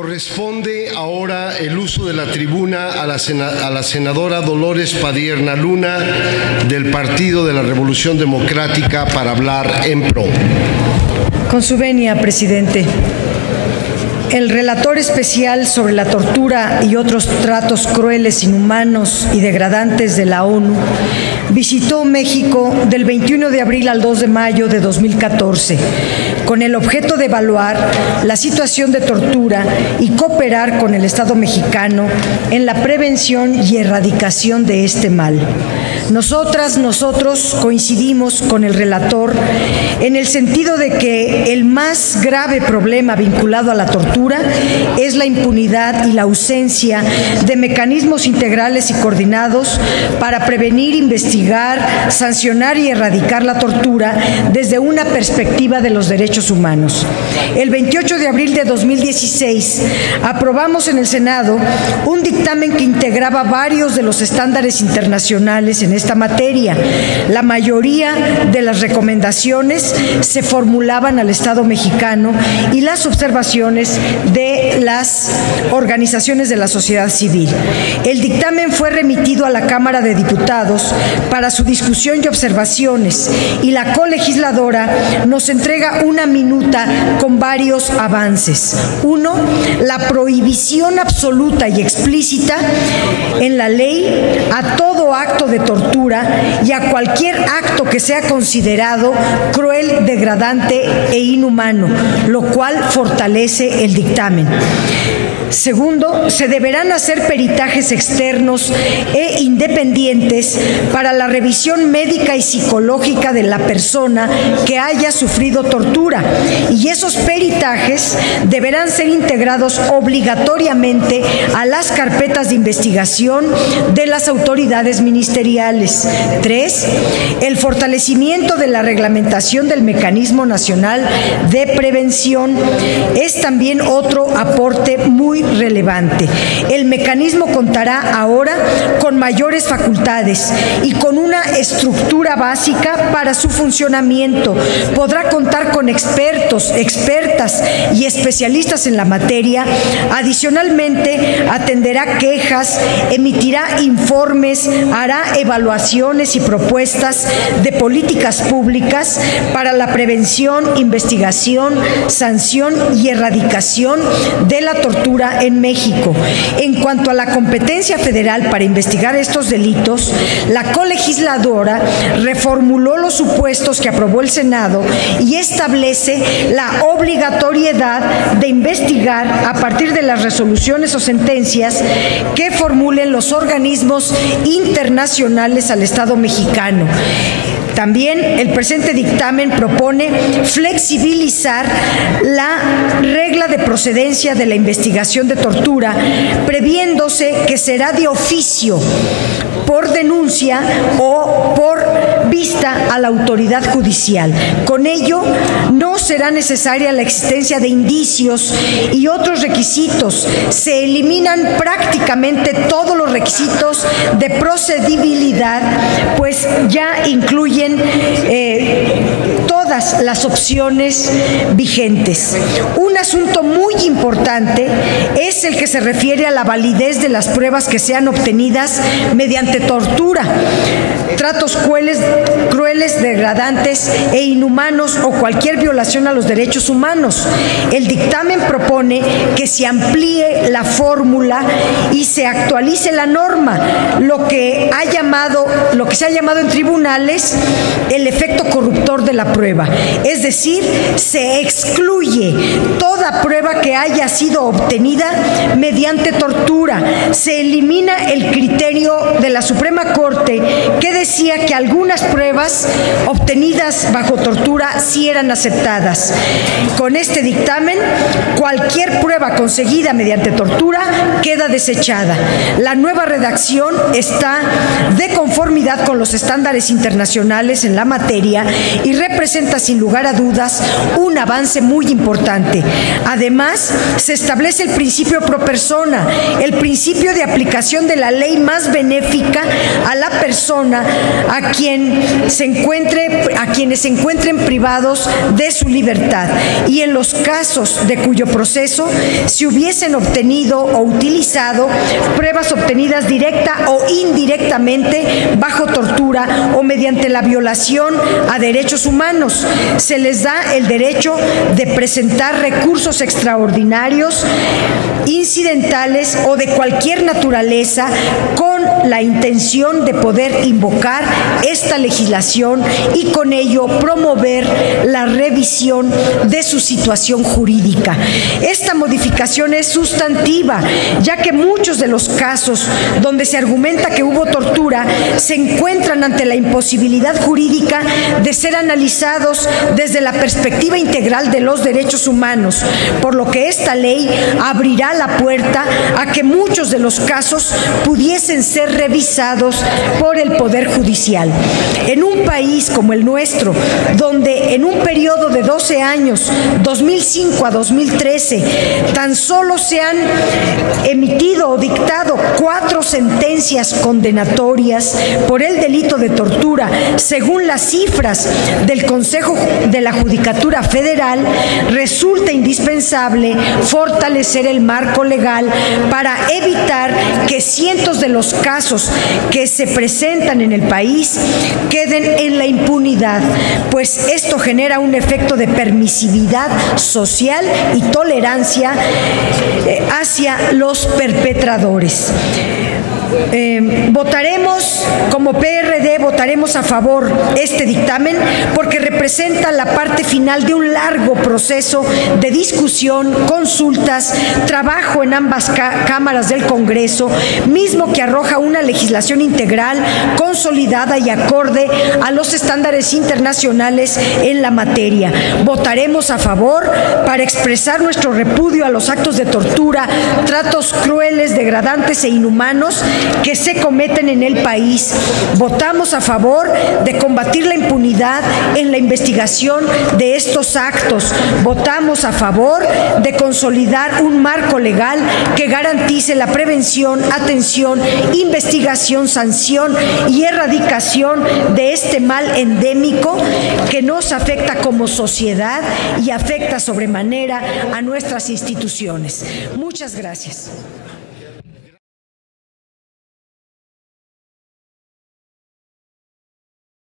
corresponde ahora el uso de la tribuna a la senadora Dolores Padierna Luna, del Partido de la Revolución Democrática, para hablar en pro. Con su venia, presidente. El relator especial sobre la tortura y otros tratos crueles, inhumanos y degradantes de la ONU visitó México del 21 de abril al 2 de mayo de 2014 con el objeto de evaluar la situación de tortura y cooperar con el Estado mexicano en la prevención y erradicación de este mal. Nosotros coincidimos con el relator en el sentido de que el más grave problema vinculado a la tortura es la impunidad y la ausencia de mecanismos integrales y coordinados para prevenir, investigar, sancionar y erradicar la tortura desde una perspectiva de los derechos humanos. El 28 de abril de 2016 aprobamos en el Senado un dictamen que integraba varios de los estándares internacionales en esta materia. La mayoría de las recomendaciones se formulaban al Estado mexicano y las observaciones de las organizaciones de la sociedad civil. El dictamen fue remitido a la Cámara de Diputados para su discusión y observaciones, y la colegisladora nos entrega una minuta con varios avances. Uno, la prohibición absoluta y explícita en la ley a todo acto de tortura y a cualquier acto que sea considerado cruel, degradante e inhumano, lo cual fortalece el dictamen. Segundo, se deberán hacer peritajes externos e independientes para la revisión médica y psicológica de la persona que haya sufrido tortura, y esos peritajes deberán ser integrados obligatoriamente a las carpetas de investigación de las autoridades ministeriales. 3. El fortalecimiento de la reglamentación del Mecanismo Nacional de Prevención es también otro aporte muy relevante. El mecanismo contará ahora con mayores facultades y con una estructura básica para su funcionamiento. Podrá contar con expertos, expertas y especialistas en la materia. Adicionalmente, atenderá quejas, emitirá informes, hará evaluaciones y propuestas de políticas públicas para la prevención, investigación, sanción y erradicación de la tortura en México. En cuanto a la competencia federal para investigar estos delitos, la colegisladora reformuló los supuestos que aprobó el Senado y establece la obligatoriedad de investigar a partir de las resoluciones o sentencias que formulen los organismos internacionales al Estado mexicano. También el presente dictamen propone flexibilizar la regla de procedencia de la investigación de tortura, previéndose que será de oficio, por denuncia o por vista a la autoridad judicial. Con ello, no será necesaria la existencia de indicios y otros requisitos. Se eliminan prácticamente todos los requisitos de procedibilidad, pues ya incluyen todas las opciones vigentes. Un asunto muy importante es el que se refiere a la validez de las pruebas que sean obtenidas mediante tortura, tratos crueles, degradantes e inhumanos o cualquier violación a los derechos humanos. El dictamen propone que se amplíe la fórmula y se actualice la norma, lo que se ha llamado en tribunales el efecto corruptor de la prueba. Es decir, se excluye toda prueba que haya sido obtenida mediante tortura. Se elimina el criterio de la Suprema Corte que decía que algunas pruebas obtenidas bajo tortura sí eran aceptadas. Con este dictamen, cualquier prueba conseguida mediante tortura queda desechada. La nueva redacción está de conformidad con los estándares internacionales en la materia y representa sin lugar a dudas un avance muy importante. Además, se establece el principio pro persona, el principio de aplicación de la ley más benéfica a la persona a quienes se encuentren privados de su libertad y en los casos de cuyo proceso se hubiesen obtenido o utilizado pruebas obtenidas directa o indirectamente bajo tortura o mediante la violación a derechos humanos. Se les da el derecho de presentar recursos extraordinarios, incidentales o de cualquier naturaleza con la intención de poder invocar esta legislación y con ello promover la revisión de su situación jurídica. Esta modificación es sustantiva, ya que muchos de los casos donde se argumenta que hubo tortura se encuentran ante la imposibilidad jurídica de ser analizados desde la perspectiva integral de los derechos humanos, por lo que esta ley abrirá la puerta a que muchos de los casos pudiesen ser revisados por el Poder Judicial. En un país como el nuestro, donde en un periodo de 12 años, 2005 a 2013, tan solo se han emitido o dictado 4 sentencias condenatorias por el delito de tortura, según las cifras del Consejo de la Judicatura Federal, resulta indispensable fortalecer el marco legal para evitar que cientos de los casos que se presentan en el país queden en la impunidad, pues esto genera un efecto de permisividad social y tolerancia hacia los perpetradores. Como PRD votaremos a favor este dictamen porque representa la parte final de un largo proceso de discusión, consultas, trabajo en ambas cámaras del Congreso, mismo que arroja una legislación integral, consolidada y acorde a los estándares internacionales en la materia. Votaremos a favor para expresar nuestro repudio a los actos de tortura, tratos crueles, degradantes e inhumanos que se cometen en el país. Votamos a favor de combatir la impunidad en la investigación de estos actos. Votamos a favor de consolidar un marco legal que garantice la prevención, atención, investigación, sanción y erradicación de este mal endémico que nos afecta como sociedad y afecta sobremanera a nuestras instituciones. Muchas gracias.